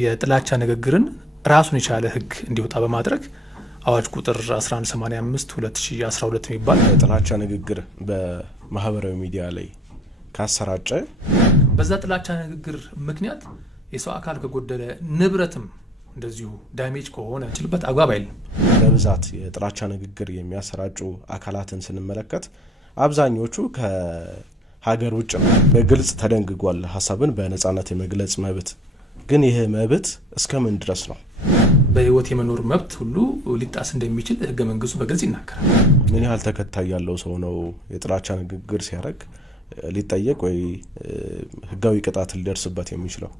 የጥላቻ ንግግርን ራሱን የቻለ ህግ እንዲወጣ በማድረግ አዋጅ ቁጥር 1185 2012 የሚባል ጥላቻ ንግግር በማህበራዊ ሚዲያ ላይ ካሰራጨ በዛ ጥላቻ ንግግር ምክንያት የሰው አካል ከጎደለ ንብረትም እንደዚሁ ዳሜጅ ከሆነ ችልበት አግባብ አይደለም። በብዛት የጥላቻ ንግግር የሚያሰራጩ አካላትን ስንመለከት አብዛኞቹ ከሀገር ውጭ በግልጽ ተደንግጓል ሐሳብን በነጻነት የመግለጽ መብት። ግን ይሄ መብት እስከምን ድረስ ነው? በህይወት የመኖር መብት ሁሉ ሊጣስ እንደሚችል ህገ መንግስቱ በግልጽ ይናገራል። ምን ያህል ተከታይ ያለው ሰው ነው የጥላቻ ንግግር ሲያደርግ ሊጠየቅ ወይ ህጋዊ ቅጣት ሊደርስበት የሚችለው?